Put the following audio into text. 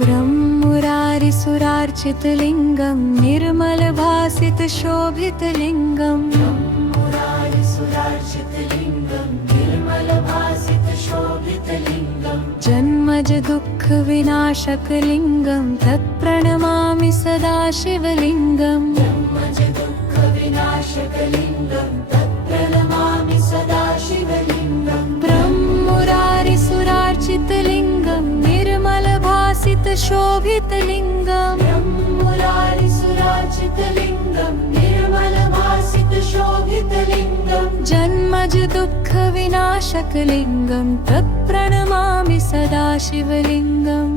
ब्रह्मुरारिसुरार्चितलिङ्गं निर्मलभासितशोभितलिङ्गं जन्मज दुःखविनाशकलिङ्गं तत्प्रणमामि सदा शिवलिङ्गम् ब्रह्मुरारिसुरार्चितलिङ्गं निर्मलभासितशोभितलिङ्गं जन्मज दुःखविनाशकलिङ्गं तत्प्रणमामि सदा शिवलिङ्गम्।